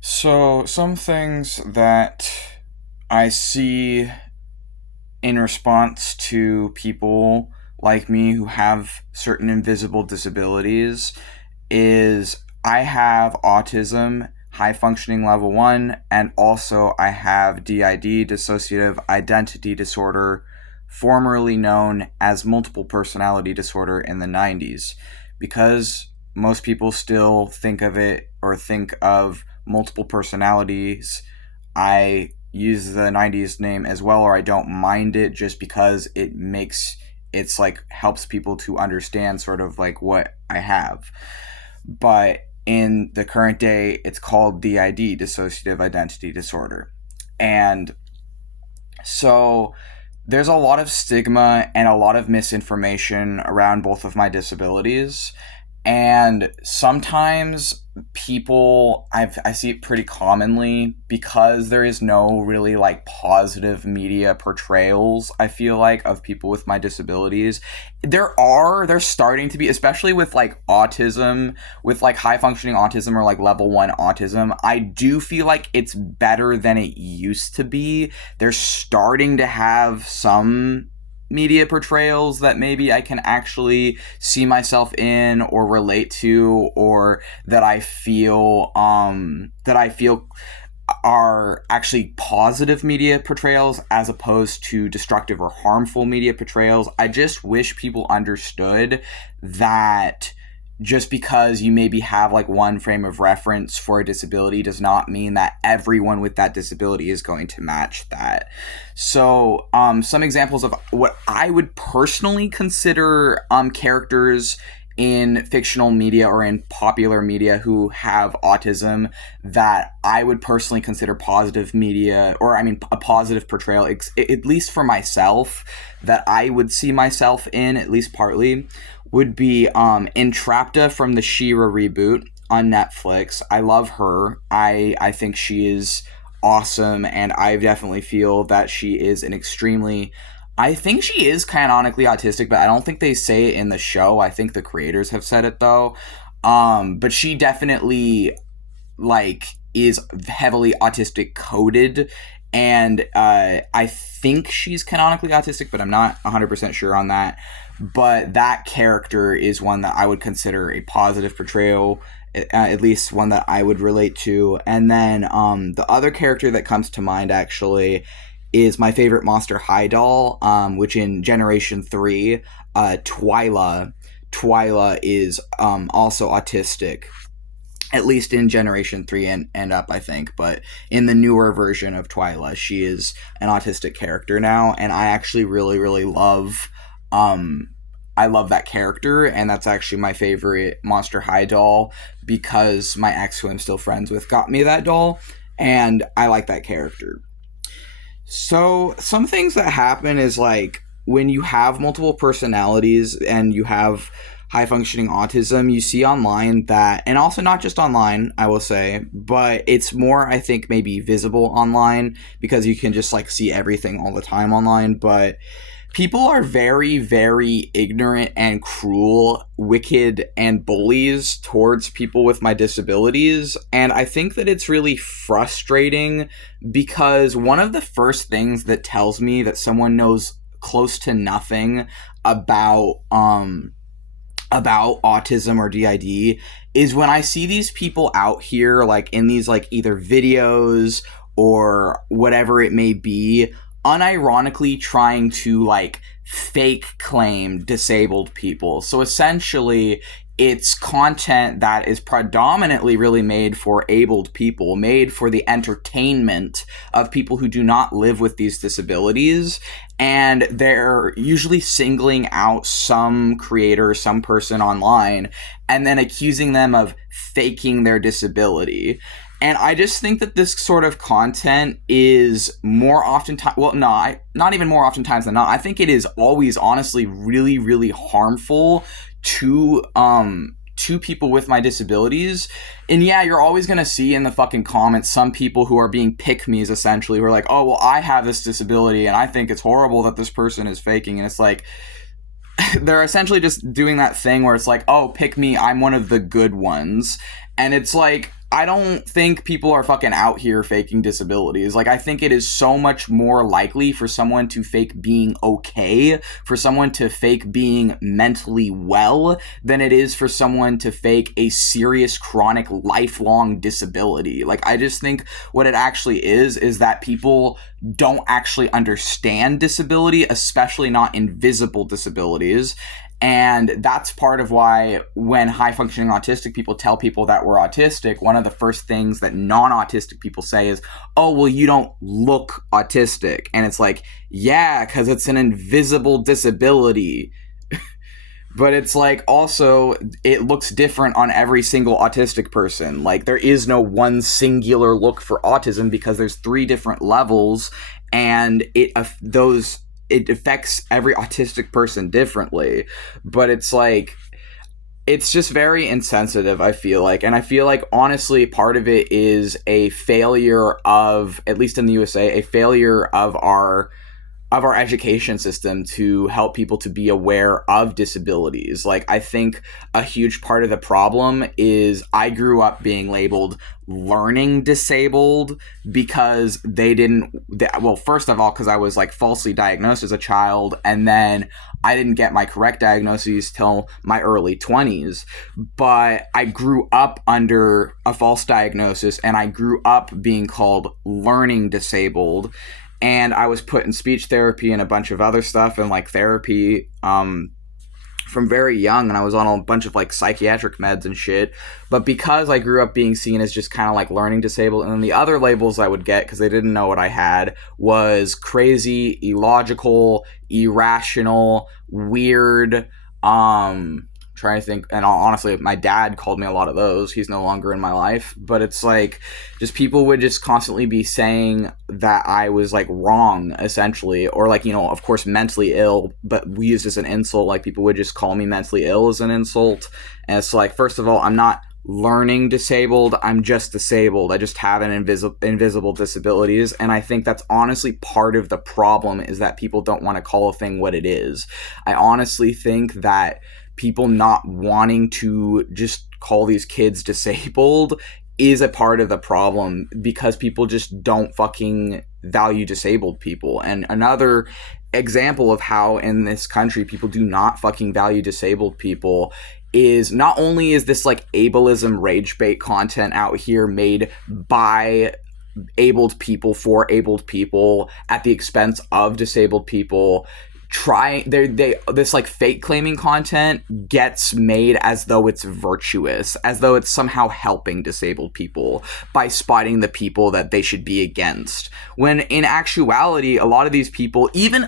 So, some things that I see in response to people like me who have certain invisible disabilities is I have autism, high functioning level 1, and also I have DID, dissociative identity disorder, formerly known as multiple personality disorder in the 90s. Because most people still think of it or think of multiple personalities, I use the 90s name as well, or I don't mind it just because it's like helps people to understand sort of like what I have. But in the current day, it's called DID, dissociative identity disorder. And so there's a lot of stigma and a lot of misinformation around both of my disabilities. And sometimes I see it pretty commonly because there is no really like positive media portrayals, I feel like, of people with my disabilities. There's starting to be, especially with like autism, with like high functioning autism or like level 1 autism. I do feel like it's better than it used to be. They're starting to have some media portrayals that maybe I can actually see myself in or relate to, or that I feel are actually positive media portrayals as opposed to destructive or harmful media portrayals. I just wish people understood that just because you maybe have like one frame of reference for a disability does not mean that everyone with that disability is going to match that. So, some examples of what I would personally consider characters in fictional media or in popular media who have autism that I would personally consider positive media, or I mean, a positive portrayal, at least for myself, that I would see myself in, at least partly, would be Entrapta from the She-Ra reboot on Netflix. I love her. I think she is awesome, and I definitely feel that she is an extremely, I think she is canonically autistic, but I don't think they say it in the show. I think the creators have said it though. But she definitely like is heavily autistic coded, and I think she's canonically autistic, but I'm not 100% sure on that. But that character is one that I would consider a positive portrayal, at least one that I would relate to. And then the other character that comes to mind actually is my favorite Monster High doll, which in Generation 3, Twyla. Twyla is also autistic, at least in Generation 3 and up, I think. But in the newer version of Twyla, she is an autistic character now, and I actually really, really love. I love that character, and that's actually my favorite Monster High doll because my ex, who I'm still friends with, got me that doll, and I like that character. So, some things that happen is like when you have multiple personalities and you have high functioning autism, you see online that, and also not just online, I will say, but it's more, I think, maybe visible online because you can just like see everything all the time online. But people are very, very ignorant and cruel, wicked, and bullies towards people with my disabilities. And I think that it's really frustrating because one of the first things that tells me that someone knows close to nothing about autism or DID is when I see these people out here like in these like either videos or whatever it may be, unironically trying to like fake claim disabled people. So essentially it's content that is predominantly really made for abled people, made for the entertainment of people who do not live with these disabilities. And they're usually singling out some creator, some person online, and then accusing them of faking their disability. And I just think that this sort of content is more often time, well, no, not even more oftentimes than not. I think it is always honestly really, really harmful to people with my disabilities. And yeah, you're always gonna see in the fucking comments some people who are being pick-me's essentially, who are like, oh well, I have this disability and I think it's horrible that this person is faking. And it's like they're essentially just doing that thing where it's like, oh, pick me, I'm one of the good ones. And it's like, I don't think people are fucking out here faking disabilities. Like, I think it is so much more likely for someone to fake being okay, for someone to fake being mentally well, than it is for someone to fake a serious, chronic, lifelong disability. Like, I just think what it actually is that people don't actually understand disability, especially not invisible disabilities. And that's part of why when high functioning autistic people tell people that we're autistic, one of the first things that non autistic people say is, oh, well, you don't look autistic. And it's like, yeah, because it's an invisible disability. But it's like also it looks different on every single autistic person. Like there is no one singular look for autism because there's 3 different levels, and it affects every autistic person differently. But it's like it's just very insensitive, I feel like. And I feel like honestly part of it is a failure of, at least in the USA, a failure of our education system to help people to be aware of disabilities. Like, I think a huge part of the problem is I grew up being labeled learning disabled because well, first of all, because I was like falsely diagnosed as a child, and then I didn't get my correct diagnoses till my early 20s. But I grew up under a false diagnosis, and I grew up being called learning disabled. And I was put in speech therapy and a bunch of other stuff and like therapy from very young, and I was on a bunch of like psychiatric meds and shit. But because I grew up being seen as just kind of like learning disabled, and then the other labels I would get because they didn't know what I had was crazy, illogical, irrational, weird, trying to think, and honestly my dad called me a lot of those. He's no longer in my life, but it's like just people would just constantly be saying that I was like wrong essentially, or like, you know, of course mentally ill, but we used as an insult. Like people would just call me mentally ill as an insult, and it's like, first of all, I'm not learning disabled, I'm just disabled. I just have an invisible disabilities. And I think that's honestly part of the problem, is that people don't want to call a thing what it is. I honestly think that people not wanting to just call these kids disabled is a part of the problem, because people just don't fucking value disabled people. And another example of how in this country people do not fucking value disabled people is, not only is this like ableism rage bait content out here made by abled people for abled people at the expense of disabled people, this like fake claiming content gets made as though it's virtuous, as though it's somehow helping disabled people by spotting the people that they should be against, when in actuality a lot of these people, even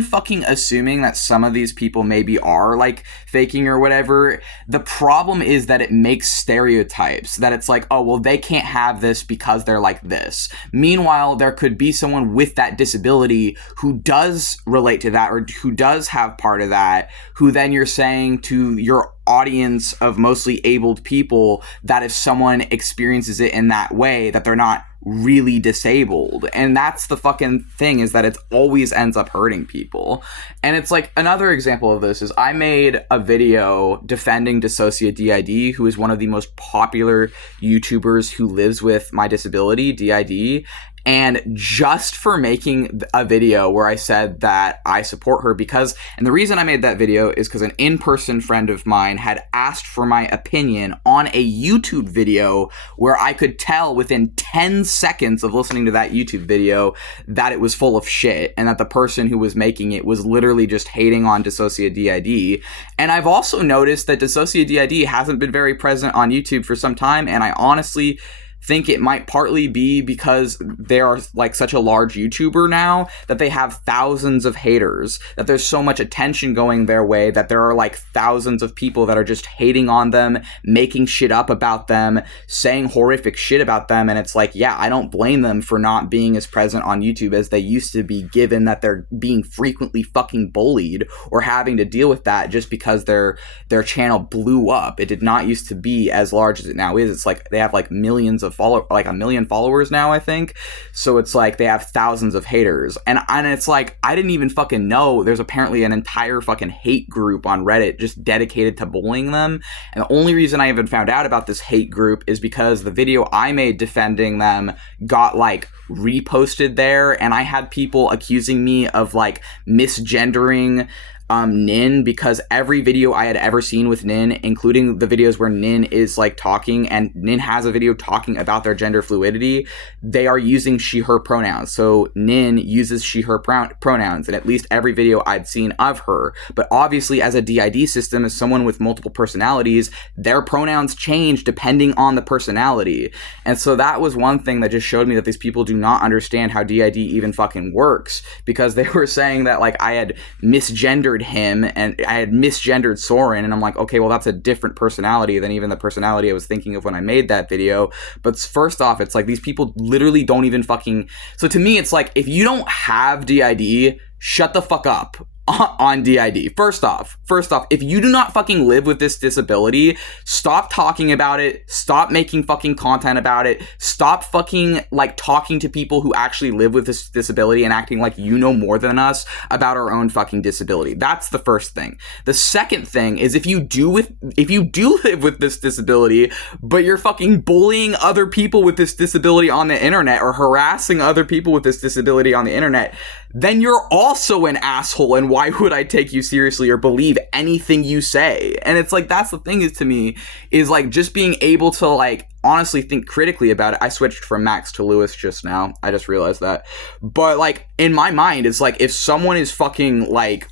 fucking assuming that some of these people maybe are like faking or whatever, the problem is that it makes stereotypes, that it's like, oh well, they can't have this because they're like this. Meanwhile, there could be someone with that disability who does relate to that, or who does have part of that, who then you're saying to your audience of mostly abled people that if someone experiences it in that way, that they're not really disabled. And that's the fucking thing, is that it always ends up hurting people. And it's like, another example of this is I made a video defending Dissociate DID, who is one of the most popular YouTubers who lives with my disability, DID. And just for making a video where I said that I support her, and the reason I made that video is because an in-person friend of mine had asked for my opinion on a YouTube video where I could tell within 10 seconds of listening to that YouTube video that it was full of shit, and that the person who was making it was literally just hating on Dissociate DID. And I've also noticed that Dissociate DID hasn't been very present on YouTube for some time, and I honestly think it might partly be because they are like such a large YouTuber now that they have thousands of haters, that there's so much attention going their way that there are like thousands of people that are just hating on them, making shit up about them, saying horrific shit about them. And it's like, yeah, I don't blame them for not being as present on YouTube as they used to be, given that they're being frequently fucking bullied or having to deal with that just because their channel blew up. It did not used to be as large as it now is. It's like they have like millions of like 1 million followers now, I think. So it's like they have thousands of haters. And it's like, I didn't even fucking know there's apparently an entire fucking hate group on Reddit just dedicated to bullying them. And the only reason I even found out about this hate group is because the video I made defending them got like reposted there, and I had people accusing me of like misgendering Nin, because every video I had ever seen with Nin, including the videos where Nin is like talking and Nin has a video talking about their gender fluidity, they are using she, her pronouns. So Nin uses she, her pronouns in at least every video I'd seen of her. But obviously, as a DID system, as someone with multiple personalities, their pronouns change depending on the personality. And so that was one thing that just showed me that these people do not understand how DID even fucking works, because they were saying that like I had misgendered him and I had misgendered Soren, and I'm like, okay, well, that's a different personality than even the personality I was thinking of when I made that video. But first off, it's like these people literally don't even fucking... So to me, it's like, if you don't have DID, shut the fuck up on DID. First off, if you do not fucking live with this disability, stop talking about it, stop making fucking content about it, stop fucking like talking to people who actually live with this disability and acting like you know more than us about our own fucking disability. That's the first thing. The second thing is, if you do live with this disability, but you're fucking bullying other people with this disability on the internet or harassing other people with this disability on the internet, then you're also an asshole, and why would I take you seriously or believe anything you say? And it's like, that's the thing, is to me, is like just being able to like honestly think critically about it. I switched from Max to Luise just now. I just realized that. But like in my mind, it's like, if someone is fucking like,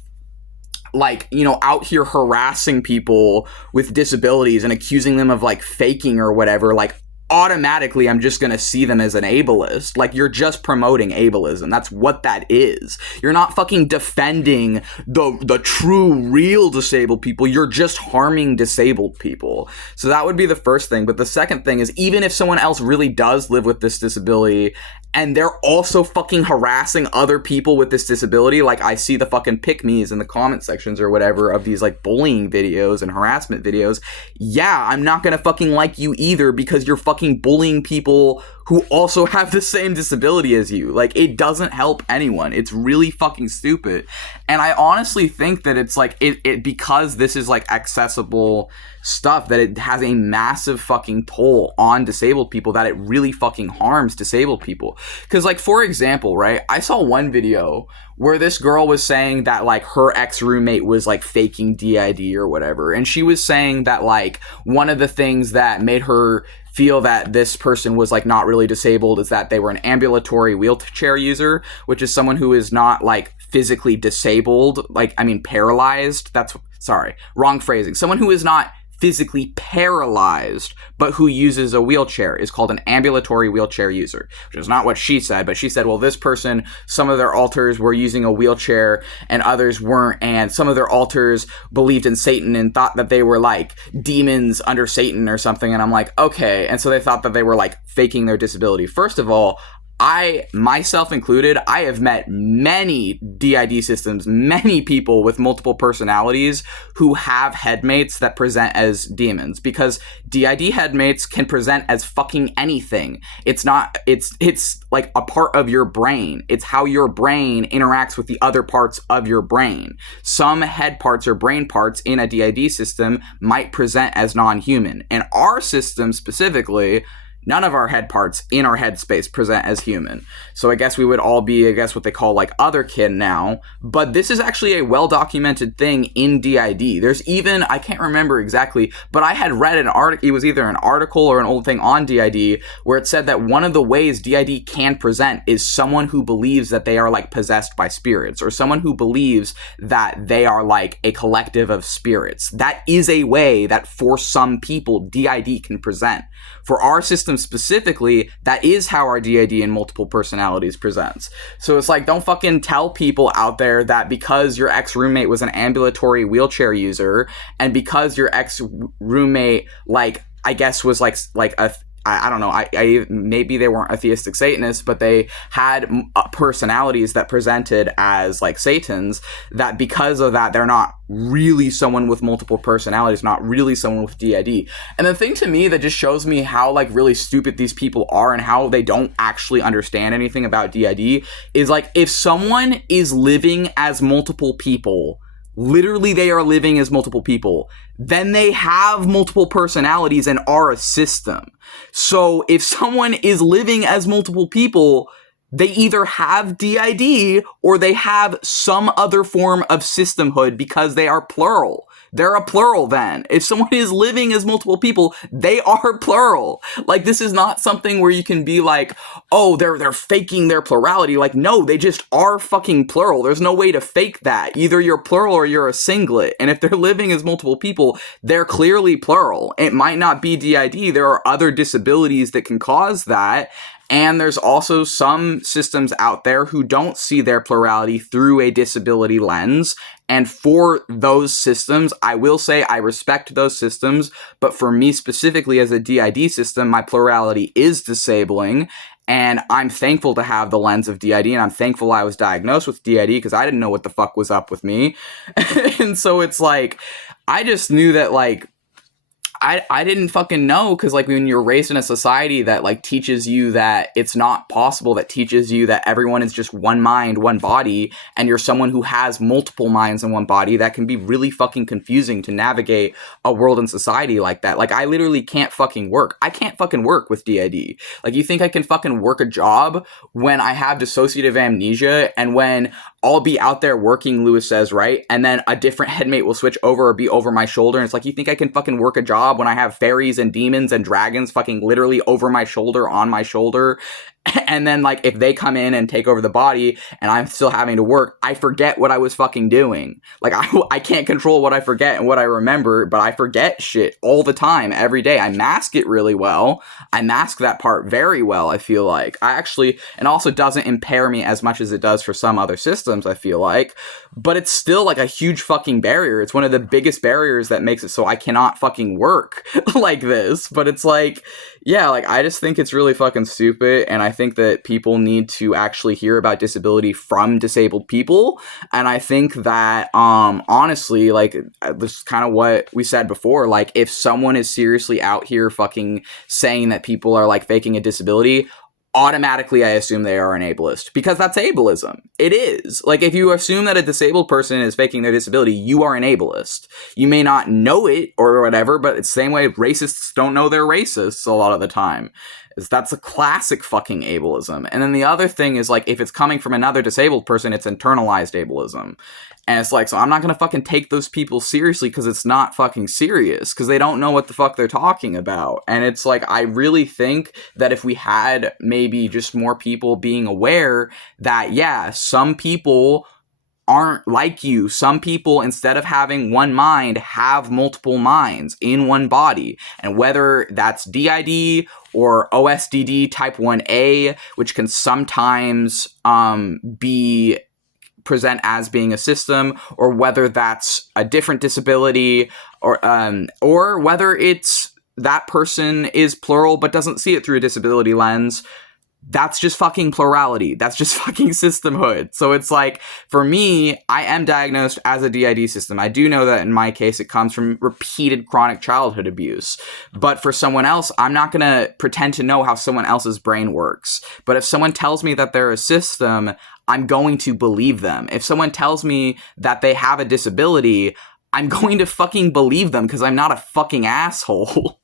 you know, out here harassing people with disabilities and accusing them of like faking or whatever, like automatically I'm just gonna see them as an ableist. Like, you're just promoting ableism. That's what that is. You're not fucking defending the true, real disabled people. You're just harming disabled people. So that would be the first thing. But the second thing is, even if someone else really does live with this disability and they're also fucking harassing other people with this disability, like I see the fucking pick-me's in the comment sections or whatever of these like bullying videos and harassment videos, yeah, I'm not gonna fucking like you either, because you're fucking bullying people who also have the same disability as you. Like, it doesn't help anyone. It's really fucking stupid. And I honestly think that it's like, it because this is like accessible stuff, that it has a massive fucking toll on disabled people, that it really fucking harms disabled people. Because like, for example, right, I saw one video where this girl was saying that like her ex-roommate was like faking DID or whatever, and she was saying that like one of the things that made her feel that this person was like not really disabled is that they were an ambulatory wheelchair user, which is someone who is not like physically disabled, like, I mean paralyzed, wrong phrasing. Someone who is not physically paralyzed, but who uses a wheelchair is called an ambulatory wheelchair user, which is not what she said. But she said, well, this person, some of their alters were using a wheelchair and others weren't, and some of their alters believed in Satan and thought that they were like demons under Satan or something. And I'm like, okay. And so they thought that they were like faking their disability. First of all, I, myself included, I have met many DID systems, many people with multiple personalities who have headmates that present as demons, because DID headmates can present as fucking anything. It's like a part of your brain. It's how your brain interacts with the other parts of your brain. Some head parts or brain parts in a DID system might present as non-human. In our system specifically, none of our head parts in our headspace present as human. So I guess we would all be, I guess, what they call like otherkin now. But this is actually a well-documented thing in DID. There's even, I can't remember exactly, but I had read an article, it was either an article or an old thing on DID, where it said that one of the ways DID can present is someone who believes that they are like possessed by spirits, or someone who believes that they are like a collective of spirits. That is a way that for some people DID can present. For our system specifically, that is how our DID and multiple personalities presents. So it's like, don't fucking tell people out there that because your ex-roommate was an ambulatory wheelchair user, and because your ex-roommate, like, I guess was like I don't know, maybe they weren't a theistic Satanists, but they had personalities that presented as like Satans, that because of that, they're not really someone with multiple personalities, not really someone with DID. And the thing to me that just shows me how like really stupid these people are and how they don't actually understand anything about DID is like, if someone is living as multiple people, literally they are living as multiple people, then they have multiple personalities and are a system. So if someone is living as multiple people, they either have DID or they have some other form of systemhood because they are plural. They're a plural then. If someone is living as multiple people, they are plural. Like, this is not something where you can be like, oh, they're faking their plurality. Like, no, they just are fucking plural. There's no way to fake that. Either you're plural or you're a singlet. And if they're living as multiple people, they're clearly plural. It might not be DID. There are other disabilities that can cause that. And there's also some systems out there who don't see their plurality through a disability lens. And for those systems, I will say I respect those systems. But for me specifically as a DID system, my plurality is disabling. And I'm thankful to have the lens of DID. And I'm thankful I was diagnosed with DID because I didn't know what the fuck was up with me. And so it's like, I just knew that like, I didn't fucking know, because like when you're raised in a society that like teaches you that it's not possible, that teaches you that everyone is just one mind, one body, and you're someone who has multiple minds in one body, that can be really fucking confusing to navigate a world and society like that. Like, I literally can't fucking work. I can't fucking work with DID. Like, you think I can fucking work a job when I have dissociative amnesia and when I'll be out there working, Luise says, right? And then a different headmate will switch over or be over my shoulder. And it's like, you think I can fucking work a job when I have fairies and demons and dragons fucking literally over my shoulder, on my shoulder? And then, like, if they come in and take over the body and I'm still having to work, I forget what I was fucking doing. Like, I can't control what I forget and what I remember, but I forget shit all the time, every day. I mask it really well. I mask that part very well, I feel like. And also doesn't impair me as much as it does for some other systems, I feel like. But it's still, like, a huge fucking barrier. It's one of the biggest barriers that makes it so I cannot fucking work like this. But it's like, yeah, like, I just think it's really fucking stupid, and I think that people need to actually hear about disability from disabled people. And I think that, honestly, like, this is kind of what we said before, like, if someone is seriously out here fucking saying that people are, like, faking a disability, automatically I assume they are an ableist, because that's ableism. It is. Like, if you assume that a disabled person is faking their disability, you are an ableist. You may not know it or whatever, but it's the same way racists don't know they're racists a lot of the time. That's a classic fucking ableism. And then the other thing is, like, if it's coming from another disabled person, it's internalized ableism. And it's like, so I'm not going to fucking take those people seriously because it's not fucking serious, because they don't know what the fuck they're talking about. And it's like, I really think that if we had maybe just more people being aware that, yeah, some people aren't like you. Some people, instead of having one mind, have multiple minds in one body. And whether that's DID or OSDD type 1A, which can sometimes be present as being a system, or whether that's a different disability, or whether it's that person is plural but doesn't see it through a disability lens, that's just fucking plurality. That's just fucking systemhood. So it's like, for me, I am diagnosed as a DID system. I do know that in my case, it comes from repeated chronic childhood abuse. But for someone else, I'm not going to pretend to know how someone else's brain works. But if someone tells me that they're a system, I'm going to believe them. If someone tells me that they have a disability, I'm going to fucking believe them, because I'm not a fucking asshole.